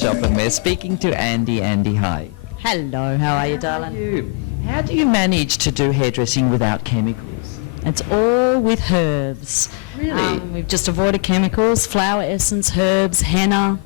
Shop, and we're speaking to Andy. Andy, hi. Hello, how are you, darling? How do you manage to do hairdressing without chemicals? It's all with herbs. Really? We've just avoided chemicals, flower essence, herbs, henna.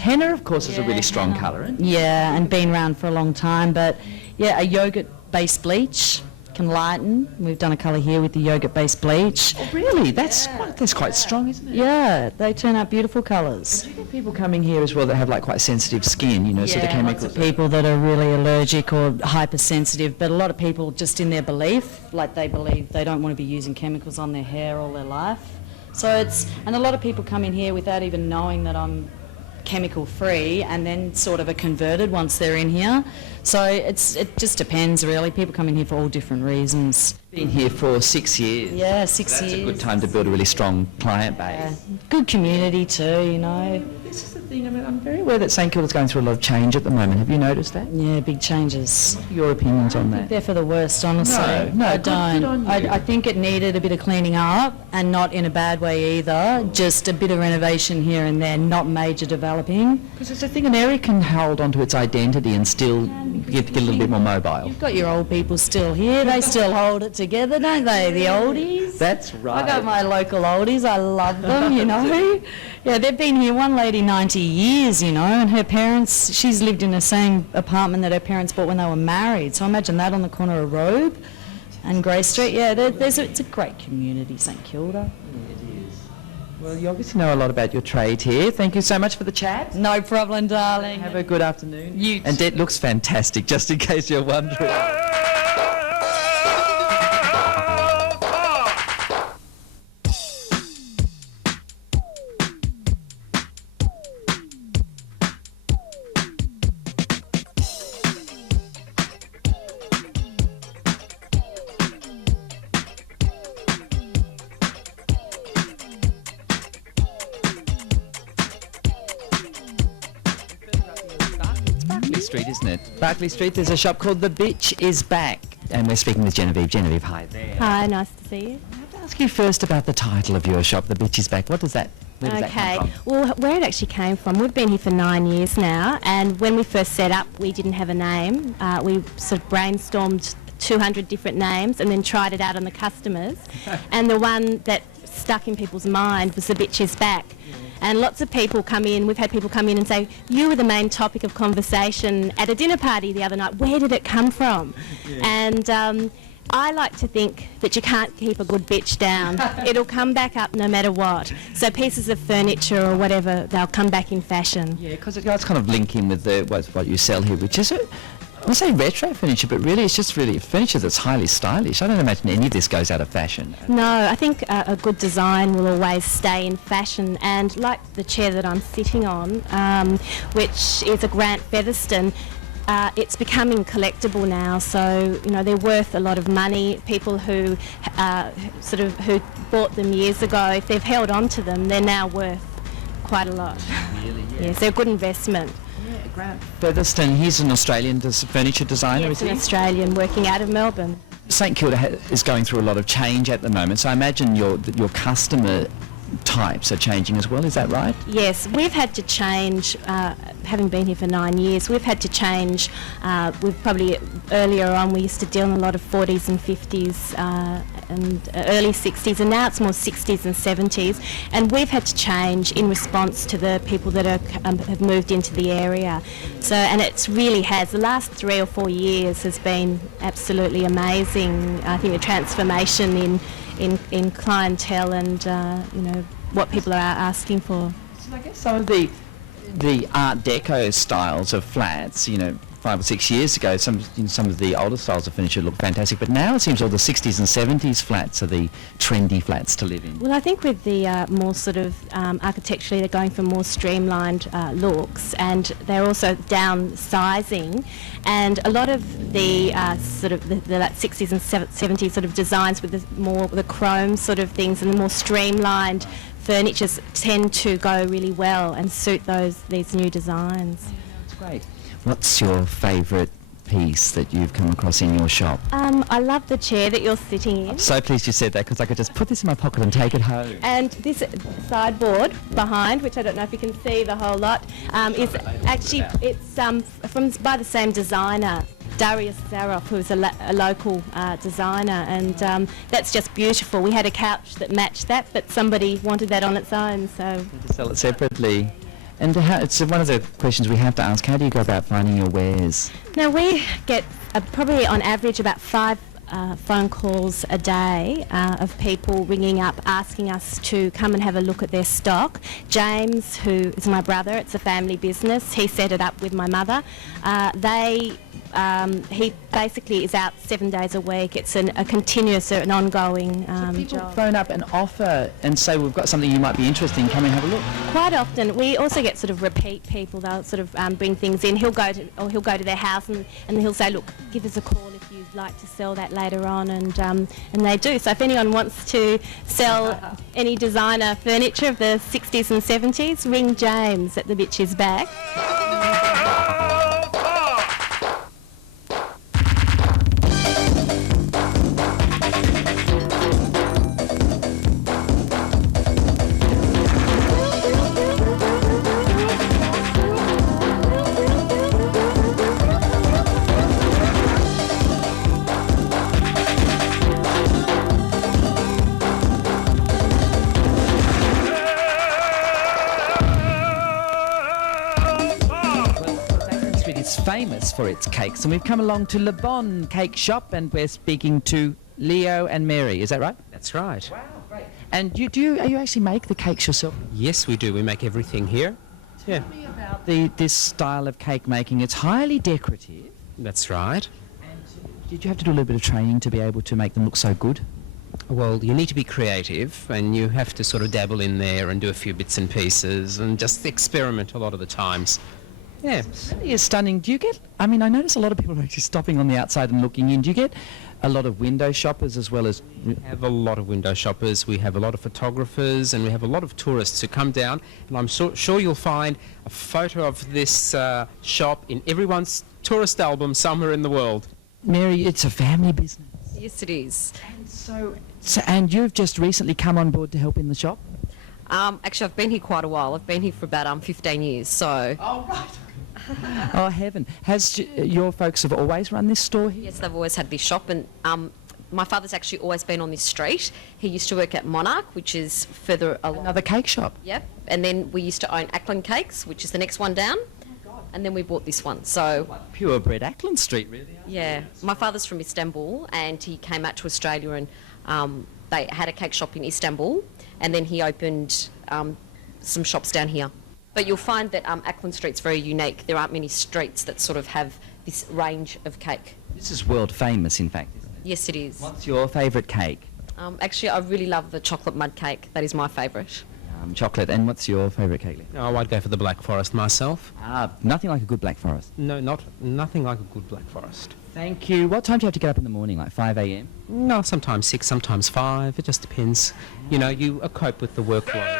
Henna, of course, is a really strong colourant. Yeah, and been around for a long time. But yeah, a yogurt-based bleach can lighten. We've done a colour here with the yogurt-based bleach. Oh, really? That's quite strong, isn't it? Yeah, they turn out beautiful colours. Do you get people coming here as well that have like quite sensitive skin, you know, so the chemicals... Lots of people that are really allergic or hypersensitive, but a lot of people just in their belief, like they believe they don't want to be using chemicals on their hair all their life. So and a lot of people come in here without even knowing that I'm chemical free, and then sort of are converted once they're in here. So it just depends really. People come in here for all different reasons. Been here for 6 years. Yeah, 6 years. That's a good time to build a really strong client base. Good community too, you know. This is the thing, I mean, I'm very aware that St Kilda's going through a lot of change at the moment. Have you noticed that? Yeah, big changes. What are your opinions on that? They're for the worst, honestly. No, I good don't. on you. I think it needed a bit of cleaning up, and not in a bad way either. Just a bit of renovation here and there, not major developing. Because it's a thing, an area can hold onto its identity and still get a little bit more mobile. You've got your old people still here. They still hold it together, don't they? The oldies. That's right. I got my local oldies. I love them, you know. Yeah, they've been here. One lady 90 years, you know, and her parents, she's lived in the same apartment that her parents bought when they were married. So imagine that on the corner of Robe and Grey Street. Yeah, it's a great community, St Kilda. It is. Well, you obviously know a lot about your trade here. Thank you so much for the chat. No problem, darling. Have a good afternoon. You and it looks fantastic, just in case you're wondering. Street, isn't it? Barclay Street, there's a shop called The Bitch Is Back. And we're speaking with Genevieve. Genevieve, hi there. Hi, nice to see you. I have to ask you first about the title of your shop, The Bitch Is Back. What does that, where does that come from? Well, where it actually came from, we've been here for 9 years now, and when we first set up, we didn't have a name. We sort of brainstormed 200 different names and then tried it out on the customers. And the one that stuck in people's mind was The Bitch Is Back. And lots of people come in, we've had people come in and say, you were the main topic of conversation at a dinner party the other night. Where did it come from? Yeah. And I like to think that you can't keep a good bitch down. It'll come back up no matter what. So pieces of furniture or whatever, they'll come back in fashion. Yeah, because it does kind of link in with what you sell here, which is I would say retro furniture, but really it's just really furniture that's highly stylish. I don't imagine any of this goes out of fashion. No, I think a good design will always stay in fashion, and like the chair that I'm sitting on, which is a Grant Featherston, it's becoming collectible now, so you know they're worth a lot of money. People who who bought them years ago, if they've held on to them, they're now worth quite a lot. Really? Yeah. Yes, they're a good investment. Grant Featherston, he's an Australian furniture designer, yes, is he? an Australian working out of Melbourne. St Kilda is going through a lot of change at the moment, so I imagine your customer types are changing as well, is that right? Yes, we've had to change, having been here for 9 years, we've had to change. We've probably, earlier on we used to deal in a lot of 40s and 50s and early 60s, and now it's more 60s and 70s, and we've had to change in response to the people that have moved into the area. So, and it's really has, the last 3 or 4 years has been absolutely amazing. I think the transformation in clientele and you know what people are asking for. So I guess some of the the Art Deco styles of flats, 5 or 6 years ago, some of the older styles of furniture look fantastic, but now it seems all the 60s and 70s flats are the trendy flats to live in. Well, I think with the more sort of architecturally, they're going for more streamlined looks, and they're also downsizing. And a lot of the sort of the 60s and 70s sort of designs with the chrome sort of things and the more streamlined furnitures tend to go really well and suit these new designs. That's great. What's your favourite piece that you've come across in your shop? I love the chair that you're sitting in. I'm so pleased you said that, because I could just put this in my pocket and take it home. And this sideboard behind, which I don't know if you can see the whole lot, is actually, it's by the same designer, Kaye Sera, who's a local designer, and that's just beautiful. We had a couch that matched that, but somebody wanted that on its own, so... To sell it separately. And it's one of the questions we have to ask, how do you go about finding your wares? Now, we get probably on average about 5 phone calls a day of people ringing up asking us to come and have a look at their stock. James, who is my brother, it's a family business, he set it up with my mother. He basically is out 7 days a week. It's a continuous, an ongoing People job. phone up and offer and say, we've got something you might be interested in, come and have a look. Quite often, we also get sort of repeat people. They'll sort of bring things in. He'll go to their house and he'll say, look, give us a call if you'd like to sell that later on, and they do. So if anyone wants to sell any designer furniture of the 60s and 70s, ring James at the Bitches Back. It's famous for its cakes, and we've come along to Le Bon Cake Shop, and we're speaking to Leo and Mary. Is that right? That's right. Wow, great. And you actually make the cakes yourself? Yes, we do. We make everything here. Yeah. Tell me about this style of cake making. It's highly decorative. That's right. And did you have to do a little bit of training to be able to make them look so good? Well, you need to be creative, and you have to sort of dabble in there and do a few bits and pieces and just experiment a lot of the times. Yeah. It really is stunning. Do you get, I notice a lot of people are actually stopping on the outside and looking in. Do you get a lot of window shoppers as well as... We have a lot of window shoppers, we have a lot of photographers, and we have a lot of tourists who come down, and I'm sure you'll find a photo of this shop in everyone's tourist album somewhere in the world. Mary, it's a family business. Yes, it is. And and you've just recently come on board to help in the shop? Actually, I've been here quite a while. I've been here for about 15 years, so... Oh, right. Oh, heaven. Has your folks have always run this store here? Yes, they've always had this shop, and my father's actually always been on this street. He used to work at Monarch, which is further along. Another cake shop? Yep. And then we used to own Ackland Cakes, which is the next one down. And then we bought this one, so... Purebred Ackland Street, really? Yeah. My father's from Istanbul, and he came out to Australia, and they had a cake shop in Istanbul, and then he opened some shops down here. But you'll find that Ackland Street's very unique. There aren't many streets that sort of have this range of cake. This is world famous, in fact, isn't it? Yes, it is. What's your favourite cake? Actually, I really love the chocolate mud cake. That is my favourite. Chocolate. And what's your favourite cake? Oh, I'd go for the Black Forest myself. Nothing like a good Black Forest. No, nothing like a good Black Forest. Thank you. What time do you have to get up in the morning, like 5 a.m? No, sometimes 6, sometimes 5. It just depends. You know, you cope with the workload.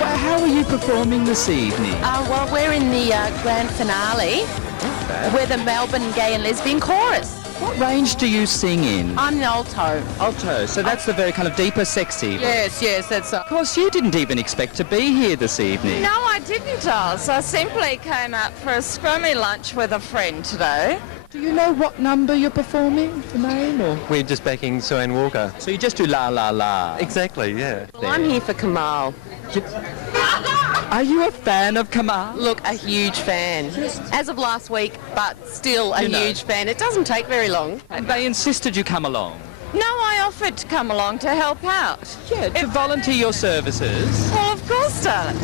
How are you performing this evening? Well, we're in the grand finale. We're the Melbourne Gay and Lesbian Chorus. What range do you sing in? I'm the alto. Alto, so that's the very kind of deeper, sexy. Yes, that's... Of course, you didn't even expect to be here this evening. No, I didn't, Giles. I simply came out for a scrummy lunch with a friend today. Do you know what number you're performing, the name, or...? We're just backing Sue-Ann Walker. So you just do la la la? Exactly, yeah. Well, I'm here for Kamal. Are you a fan of Kamal? Look, a huge fan. As of last week, but still a You know. huge fan. It doesn't take very long. And they insisted you come along. No, I offered to come along to help out. Yeah, to volunteer your services. Well, of course, darling.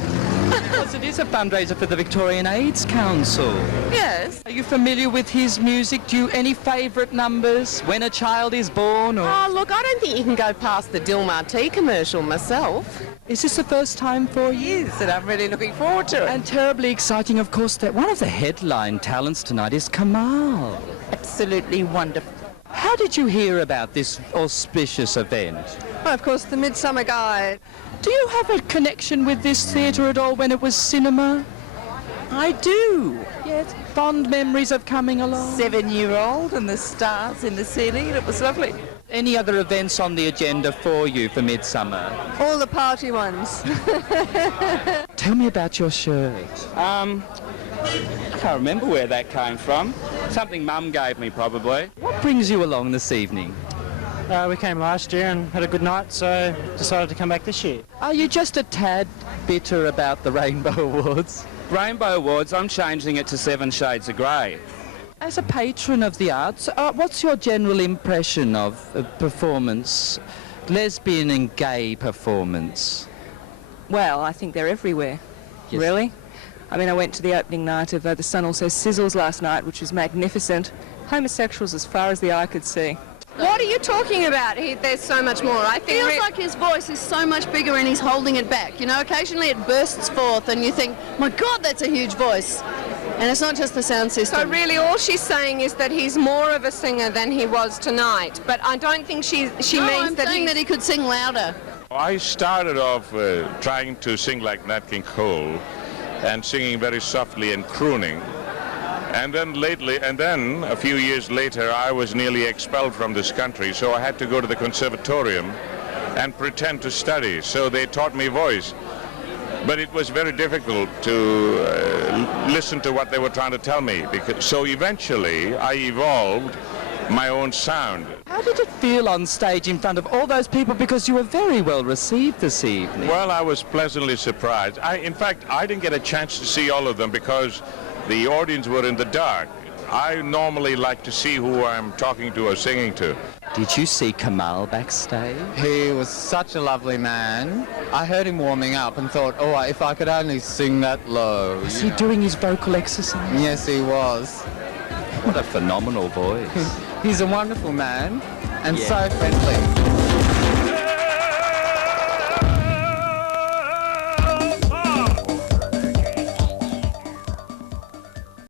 Because it is a fundraiser for the Victorian AIDS Council. Yes. Are you familiar with his music? Do you any favourite numbers? When a Child is Born or... Oh, look, I don't think you can go past the Dilmah Tea commercial myself. Is this the first time for you? Yes, and I'm really looking forward to it. And terribly exciting, of course, that one of the headline talents tonight is Kamal. Absolutely wonderful. How did you hear about this auspicious event? Well, of course, the Midsummer Guy. Do you have a connection with this theatre at all when it was cinema? I do. Yes. Fond memories of coming along? 7-year-old and the stars in the ceiling, it was lovely. Any other events on the agenda for you for Midsummer? All the party ones. Tell me about your shirt. I can't remember where that came from. Something Mum gave me, probably. What brings you along this evening? We came last year and had a good night, so decided to come back this year. Are you just a tad bitter about the Rainbow Awards? Rainbow Awards, I'm changing it to 7 Shades of Grey. As a patron of the arts, what's your general impression of a performance, lesbian and gay performance? Well, I think they're everywhere. Yes. Really? I mean, I went to the opening night of The Sun Also Sizzles last night, which was magnificent. Homosexuals as far as the eye could see. What are you talking about? There's so much more. I think Feels like his voice is so much bigger and he's holding it back. You know, occasionally it bursts forth and you think, my God, that's a huge voice. And it's not just the sound system. so. Really, all she's saying is that he's more of a singer than he was tonight. But I don't think she means I'm that saying that he could sing louder. I started off trying to sing like Nat King Cole and singing very softly and crooning. And then a few years later, I was nearly expelled from this country, so I had to go to the conservatorium and pretend to study. So they taught me voice. But it was very difficult to listen to what they were trying to tell me. So eventually, I evolved my own sound. How did it feel on stage in front of all those people? Because you were very well received this evening. Well, I was pleasantly surprised. In fact, I didn't get a chance to see all of them because the audience were in the dark. I normally like to see who I'm talking to or singing to. Did you see Kamal backstage? He was such a lovely man. I heard him warming up and thought, oh, if I could only sing that low. Was he doing his vocal exercise? Yes, he was. What a phenomenal voice. He's a wonderful man and Yeah. so friendly.